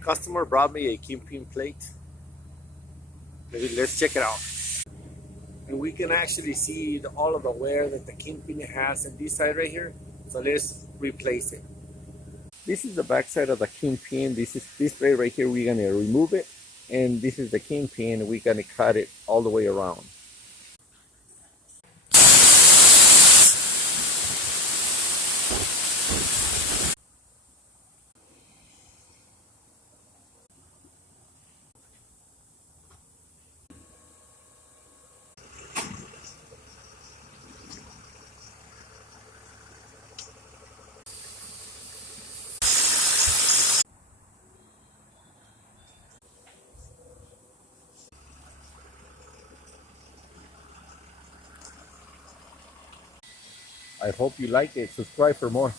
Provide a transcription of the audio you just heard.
Customer brought me a kingpin plate. Maybe let's check it out. And we can actually see all of the wear that the kingpin has on this side right here. So let's replace it. This is the back side of the kingpin. This is this plate right here. We're gonna remove it, and this is the kingpin. We're gonna cut it all the way around. I hope you like it. Subscribe for more.